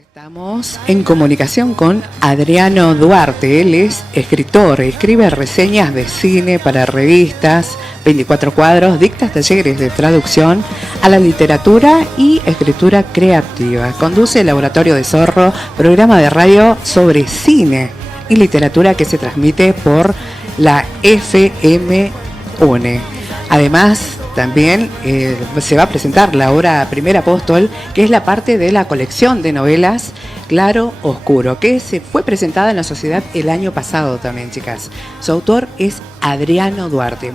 Estamos en comunicación con Adriano Duarte. Él es escritor, escribe reseñas de cine para revistas, 24 cuadros, dicta talleres de traducción a la literatura y escritura creativa. Conduce el Laboratorio de Zorro, programa de radio sobre cine y literatura que se transmite por la FM UNE. Además, también se va a presentar la obra Primer Apóstol, que es la parte de la colección de novelas Claro Oscuro, que se fue presentada en la Sociedad el año pasado también, chicas. Su autor es Adriano Duarte.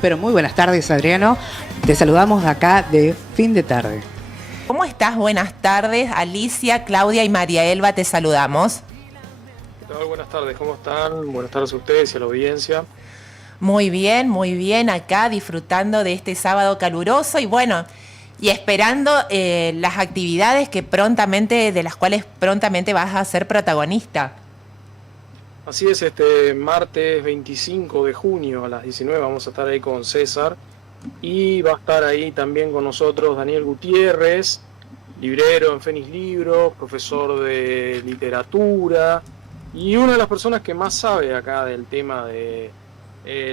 Pero muy buenas tardes, Adriano. Te saludamos de acá de Fin de Tarde. ¿Cómo estás? Buenas tardes. Alicia, Claudia y María Elba, te saludamos. ¿Qué tal? Buenas tardes, ¿cómo están? Buenas tardes a ustedes y a la audiencia. Muy bien, acá disfrutando de este sábado caluroso y bueno, y esperando las actividades de las cuales prontamente vas a ser protagonista. Así es, este martes 25 de junio a las 19 vamos a estar ahí con César y va a estar ahí también con nosotros Daniel Gutiérrez, librero en Fénix Libros, profesor de literatura y una de las personas que más sabe acá del tema de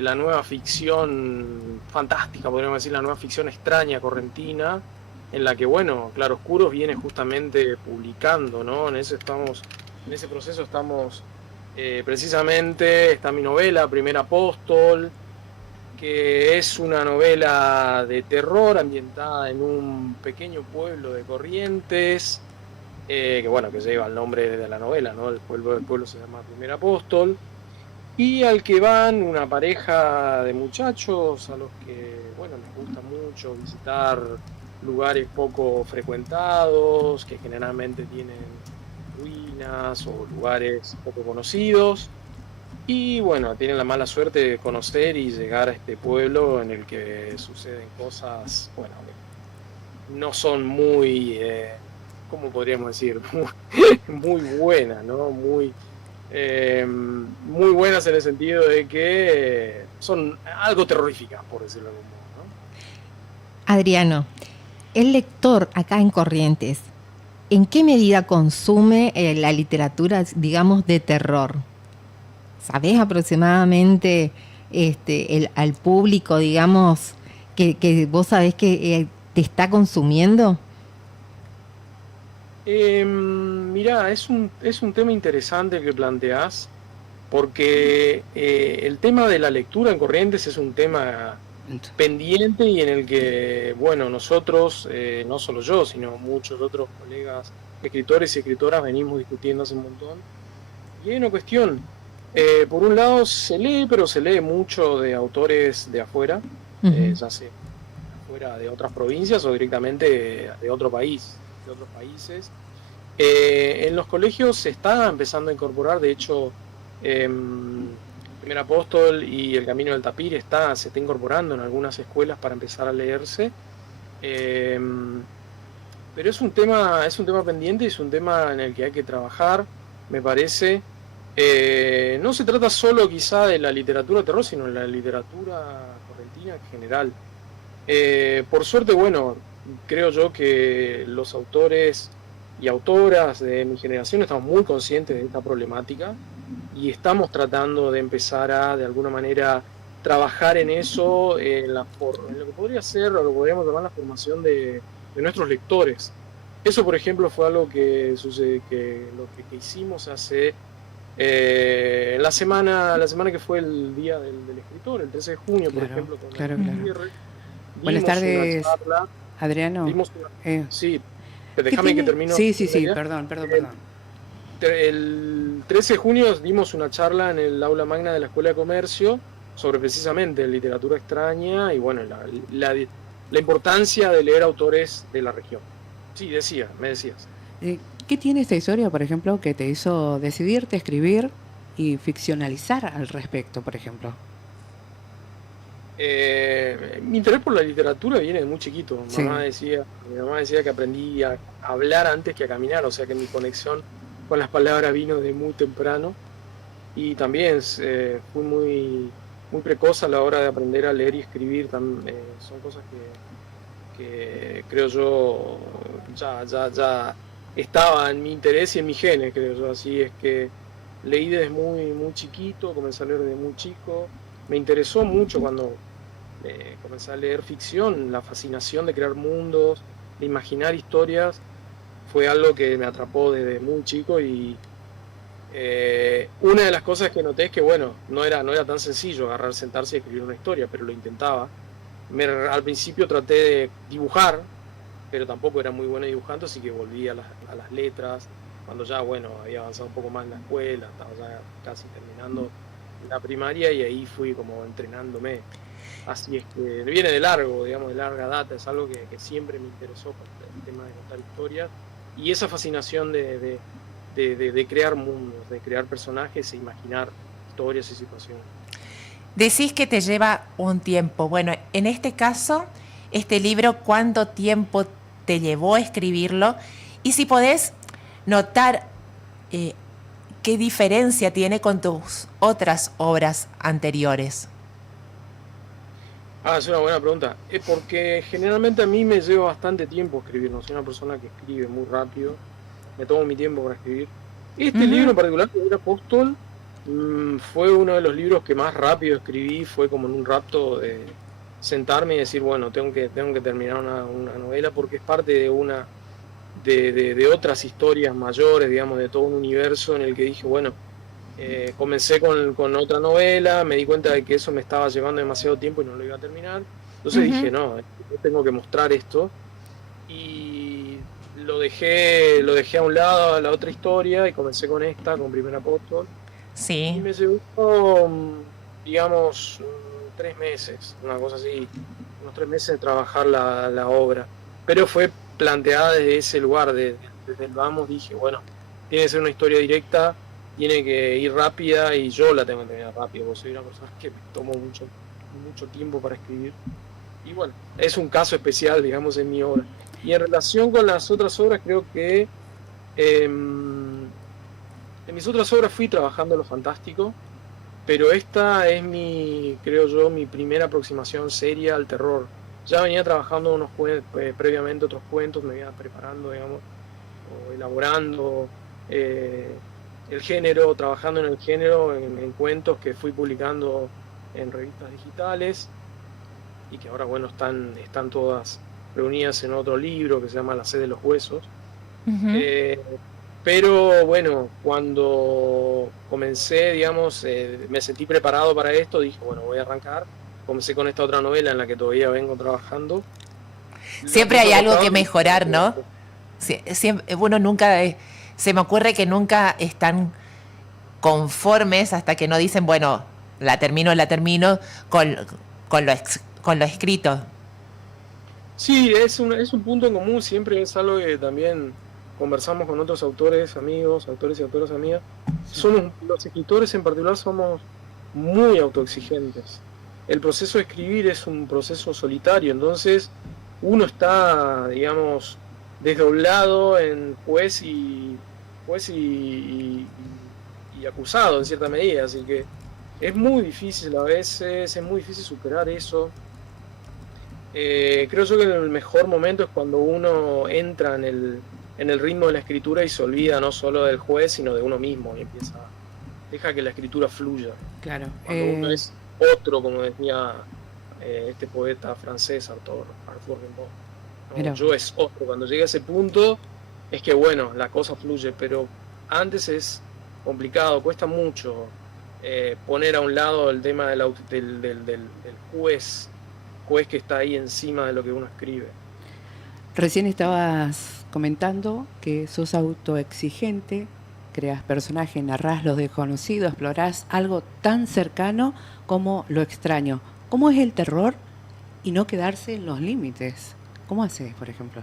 la nueva ficción fantástica, podríamos decir, la nueva ficción extraña correntina, en la que, bueno, Claroscuros viene justamente publicando, ¿no? En ese proceso estamos, precisamente, está mi novela, Primer Apóstol, que es una novela de terror ambientada en un pequeño pueblo de Corrientes, que lleva el nombre de la novela, ¿no? El pueblo se llama Primer Apóstol. Y al que van una pareja de muchachos a los que, les gusta mucho visitar lugares poco frecuentados, que generalmente tienen ruinas o lugares poco conocidos. Y tienen la mala suerte de conocer y llegar a este pueblo en el que suceden cosas, que no son muy, ¿cómo podríamos decir? Muy buenas, ¿no? Muy buenas en el sentido de que son algo terroríficas, por decirlo de algún modo, ¿no? Adriano, el lector acá en Corrientes, ¿en qué medida consume la literatura, digamos, de terror? ¿Sabés aproximadamente al público, digamos, que vos sabés que te está consumiendo? Mirá, es un tema interesante el que planteás, porque el tema de la lectura en Corrientes es un tema pendiente y en el que, nosotros, no solo yo, sino muchos otros colegas escritores y escritoras venimos discutiendo hace un montón. Y hay una cuestión, por un lado se lee, pero se lee mucho de autores de afuera, ya sea afuera de otras provincias o directamente de otro país. De otros países. En los colegios se está empezando a incorporar, de hecho, Primer Apóstol y El Camino del Tapir se está incorporando en algunas escuelas para empezar a leerse. Pero es un tema pendiente, es un tema en el que hay que trabajar, me parece. No se trata solo quizá de la literatura de terror, sino de la literatura correntina en general. Por suerte, creo yo que los autores y autoras de mi generación estamos muy conscientes de esta problemática y estamos tratando de empezar a, de alguna manera, trabajar en eso, en lo que podría ser, o lo podríamos llamar la formación de nuestros lectores. Eso, por ejemplo, fue algo que que hicimos hace la semana que fue el Día del Escritor, el 13 de junio, por ejemplo. Claro. Buenas tardes, Adriano. Sí, déjame que termine. Sí, perdón. El 13 de junio dimos una charla en el aula magna de la Escuela de Comercio sobre precisamente literatura extraña y la importancia de leer autores de la región. Sí, me decías. ¿Qué tiene esta historia, por ejemplo, que te hizo decidirte a escribir y ficcionalizar al respecto, por ejemplo? Mi interés por la literatura viene de muy chiquito. Sí. Mi mamá decía que aprendí a hablar antes que a caminar, o sea que mi conexión con las palabras vino de muy temprano y también fui muy precoz a la hora de aprender a leer y escribir. Son cosas que creo yo ya estaba en mi interés y en mi genes, creo yo. Así es que leí desde muy chiquito, comencé a leer desde muy chico. Me interesó mucho cuando comencé a leer ficción, la fascinación de crear mundos, de imaginar historias, fue algo que me atrapó desde muy chico. Y una de las cosas que noté es que, bueno, no era tan sencillo agarrar, sentarse y escribir una historia, pero lo intentaba. Al principio traté de dibujar, pero tampoco era muy bueno dibujando, así que volví a las letras, cuando ya, bueno, había avanzado un poco más en la escuela, estaba ya casi terminando la primaria, y ahí fui como entrenándome. Así es que viene de largo, digamos, de larga data, es algo que siempre me interesó, el tema de contar historias, y esa fascinación de crear mundos, de crear personajes e imaginar historias y situaciones. Decís que te lleva un tiempo. Bueno, en este caso, este libro, ¿cuánto tiempo te llevó a escribirlo? Y si podés notar qué diferencia tiene con tus otras obras anteriores. Es una buena pregunta. Es porque generalmente a mí me lleva bastante tiempo escribir, no soy una persona que escribe muy rápido, me tomo mi tiempo para escribir. Este libro en particular, Primer Apóstol, fue uno de los libros que más rápido escribí, fue como en un rapto de sentarme y decir, bueno, tengo que terminar una novela, porque es parte de otras historias mayores, digamos, de todo un universo en el que dije, bueno, comencé con otra novela, me di cuenta de que eso me estaba llevando demasiado tiempo y no lo iba a terminar, entonces dije, no, tengo que mostrar esto, y lo dejé a un lado a la otra historia y comencé con esta, con Primer Apóstol. Sí. Y me llevó, digamos, 3 meses, una cosa así, unos 3 meses de trabajar la obra. Pero fue planteada desde ese lugar, desde el vamos, dije, bueno, tiene que ser una historia directa, tiene que ir rápida, y yo la tengo que terminar rápido, porque soy una persona que me tomo mucho tiempo para escribir. Y bueno, es un caso especial, digamos, en mi obra. Y en relación con las otras obras, creo que en mis otras obras fui trabajando lo fantástico, pero esta es creo yo, mi primera aproximación seria al terror. Ya venía trabajando previamente otros cuentos, me iba preparando, digamos, o elaborando el género, trabajando en el género, en cuentos que fui publicando en revistas digitales, y que ahora, bueno, están todas reunidas en otro libro que se llama La sed de los huesos. Pero bueno, cuando comencé, digamos, me sentí preparado para esto, dije, bueno, voy a arrancar. Comencé con esta otra novela en la que todavía vengo trabajando. Siempre hay algo que mejorar, ¿no? Siempre, uno nunca, se me ocurre que nunca están conformes hasta que no dicen, bueno, la termino con lo escrito. Sí, es un punto en común, siempre es algo que también conversamos con otros autores y autoras amigas. Los escritores en particular somos muy autoexigentes. El proceso de escribir es un proceso solitario, entonces uno está, digamos, desdoblado en juez y acusado en cierta medida, así que es muy difícil a veces, es muy difícil superar eso. Creo yo que el mejor momento es cuando uno entra en el ritmo de la escritura y se olvida no solo del juez, sino de uno mismo, y deja que la escritura fluya. Claro. Cuando uno es otro, como decía este poeta francés, Arthur Rimbaud. ¿No? Yo es otro. Cuando llega a ese punto, es que bueno, la cosa fluye, pero antes es complicado, cuesta mucho poner a un lado el tema del juez que está ahí encima de lo que uno escribe. Recién estabas comentando que sos autoexigente, creas personajes, narrás lo desconocido, explorás algo tan cercano como lo extraño. ¿Cómo es el terror y no quedarse en los límites? ¿Cómo haces, por ejemplo?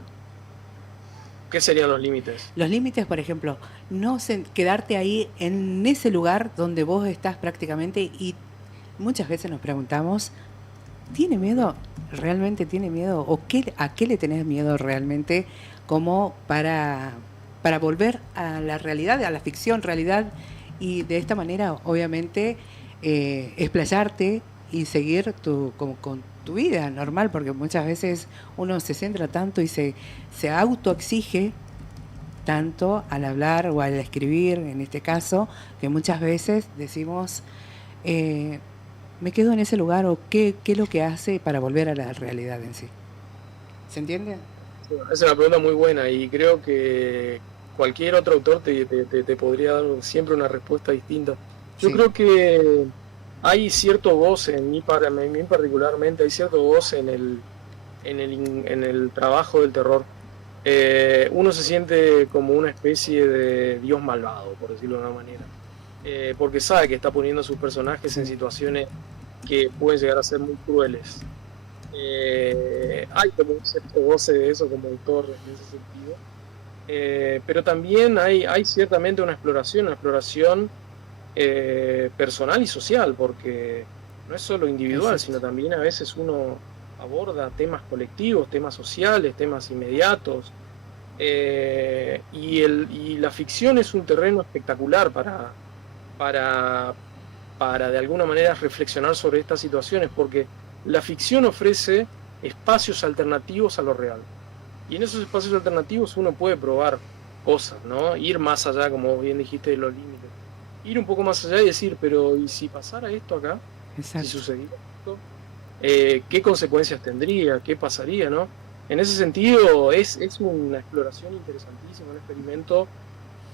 ¿Qué serían los límites? Los límites, por ejemplo, no quedarte ahí en ese lugar donde vos estás prácticamente, y muchas veces nos preguntamos, ¿tiene miedo? ¿Realmente tiene miedo? ¿O a qué le tenés miedo realmente? Como para volver a la realidad, a la ficción realidad, y de esta manera, obviamente, explayarte y seguir con tu vida normal, porque muchas veces uno se centra tanto y se autoexige tanto al hablar o al escribir, en este caso, que muchas veces decimos, me quedo en ese lugar, o qué es lo que hace para volver a la realidad en sí. ¿Se entiende? Es una pregunta muy buena y creo que cualquier otro autor te podría dar siempre una respuesta distinta. Yo Sí. creo que hay cierto goce, en mí particularmente, hay cierto goce en el trabajo del terror. Uno se siente como una especie de dios malvado, por decirlo de una manera, porque sabe que está poniendo a sus personajes en situaciones que pueden llegar a ser muy crueles. Hay como un cierto goce de eso como autor en ese sentido, pero también hay ciertamente una exploración personal y social, porque no es solo individual, Exacto. sino también a veces uno aborda temas colectivos, temas sociales, temas inmediatos, y la ficción es un terreno espectacular para, para de alguna manera reflexionar sobre estas situaciones, porque la ficción ofrece espacios alternativos a lo real. Y en esos espacios alternativos uno puede probar cosas, ¿no? Ir más allá, como bien dijiste, de los límites. Ir un poco más allá y decir, pero ¿y si pasara esto acá? Exacto. Si sucediera esto, ¿qué consecuencias tendría? ¿Qué pasaría, no? En ese sentido es una exploración interesantísima, un experimento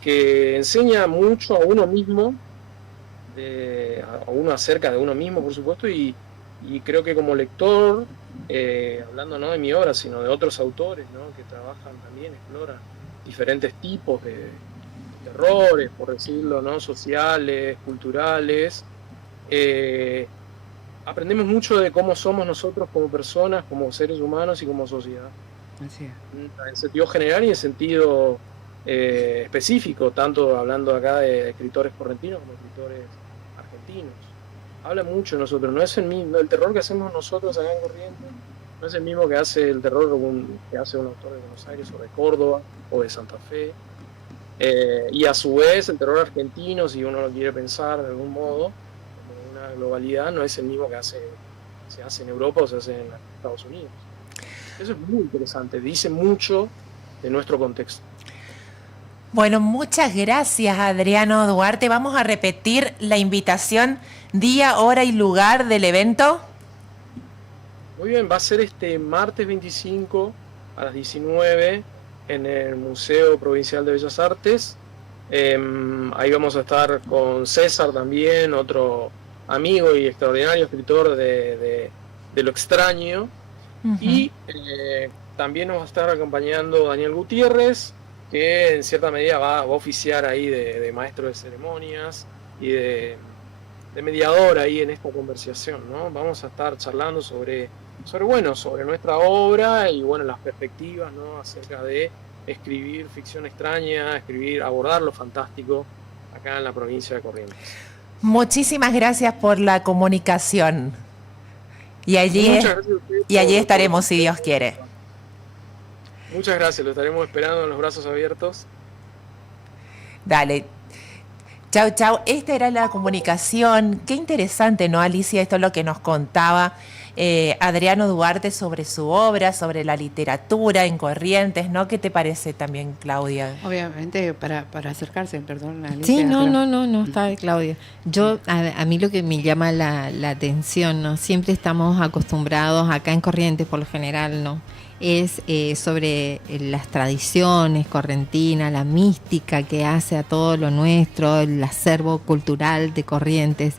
que enseña mucho a uno mismo, a uno acerca de uno mismo, por supuesto, y creo que como lector, hablando no de mi obra, sino de otros autores, ¿no? Que trabajan también, exploran diferentes tipos de terrores, por decirlo, ¿no? Sociales, culturales, aprendemos mucho de cómo somos nosotros como personas, como seres humanos y como sociedad. Así es. En sentido general y en sentido específico, tanto hablando acá de escritores correntinos como escritores argentinos. Habla mucho de nosotros, no es el mismo, el terror que hacemos nosotros acá en Corrientes, no es el mismo que hace el terror que hace un autor de Buenos Aires o de Córdoba o de Santa Fe. Y a su vez el terror argentino, si uno lo quiere pensar de algún modo, como una globalidad, no es el mismo que se hace en Europa o se hace en Estados Unidos. Eso es muy interesante, dice mucho de nuestro contexto. Bueno, muchas gracias, Adriano Duarte. Vamos a repetir la invitación, día, hora y lugar del evento. Muy bien, va a ser este martes 25 a las 19 en el Museo Provincial de Bellas Artes. Ahí vamos a estar con César también, otro amigo y extraordinario escritor de Lo Extraño. Uh-huh. Y también nos va a estar acompañando Daniel Gutiérrez, que en cierta medida va a oficiar ahí de maestro de ceremonias y de mediador ahí en esta conversación, ¿no? Vamos a estar charlando sobre nuestra obra y bueno, las perspectivas, ¿no? Acerca de escribir ficción extraña, abordar lo fantástico acá en la provincia de Corrientes. Muchísimas gracias por la comunicación. Y allí estaremos, si Dios quiere. Muchas gracias, lo estaremos esperando en los brazos abiertos. Dale. Chau, chau. Esta era la comunicación. Qué interesante, ¿no, Alicia? Esto es lo que nos contaba Adriano Duarte sobre su obra, sobre la literatura en Corrientes, ¿no? ¿Qué te parece también, Claudia? Obviamente, para acercarse, perdón, Alicia. Sí, no, está Claudia. Yo, a mí lo que me llama la atención, ¿no? Siempre estamos acostumbrados acá en Corrientes, por lo general, ¿no? Es sobre las tradiciones correntinas, la mística que hace a todo lo nuestro, el acervo cultural de Corrientes.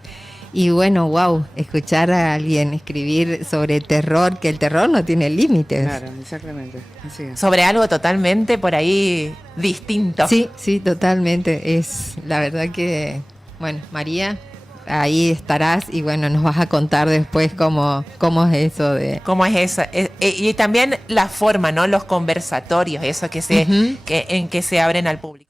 Y bueno, wow, escuchar a alguien escribir sobre terror, que el terror no tiene límites. Claro, exactamente. Así es. Sobre algo totalmente por ahí distinto. Sí, totalmente. Es la verdad que, bueno, María, ahí estarás y bueno, nos vas a contar después cómo es eso de... ¿Cómo es eso? Y también la forma, ¿no? Los conversatorios, eso en que se abren al público.